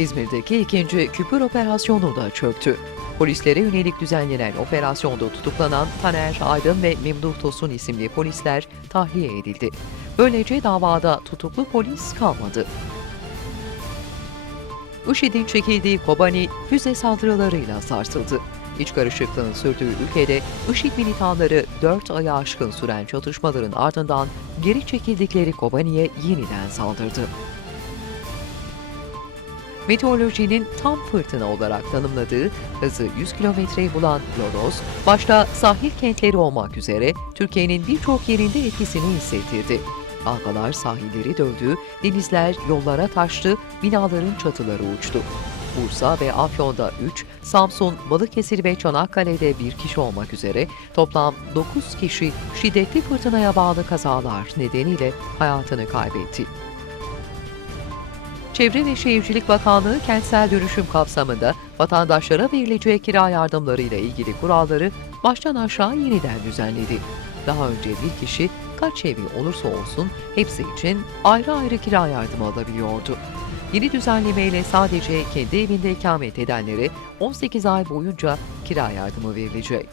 İzmir'deki ikinci küpür operasyonu da çöktü. Polislere yönelik düzenlenen operasyonda tutuklanan Taner Aydın ve Memduh Tosun isimli polisler tahliye edildi. Böylece davada tutuklu polis kalmadı. IŞİD'in çekildiği Kobani füze saldırılarıyla sarsıldı. İç karışıklığın sürdüğü ülkede IŞİD militanları 4 aya aşkın süren çatışmaların ardından geri çekildikleri Kobani'ye yeniden saldırdı. Meteorolojinin tam fırtına olarak tanımladığı hızı 100 kilometreyi bulan Lodos, başta sahil kentleri olmak üzere Türkiye'nin birçok yerinde etkisini hissettirdi. Dalgalar sahilleri döndü, denizler yollara taştı, binaların çatıları uçtu. Bursa ve Afyon'da 3, Samsun, Balıkesir ve Çanakkale'de bir kişi olmak üzere toplam 9 kişi şiddetli fırtınaya bağlı kazalar nedeniyle hayatını kaybetti. Çevre ve Şehircilik Bakanlığı kentsel dönüşüm kapsamında vatandaşlara verilecek kira yardımları ile ilgili kuralları baştan aşağı yeniden düzenledi. Daha önce bir kişi kaç evi olursa olsun hepsi için ayrı ayrı kira yardımı alabiliyordu. Yeni düzenlemeyle sadece kendi evinde ikamet edenlere 18 ay boyunca kira yardımı verilecek.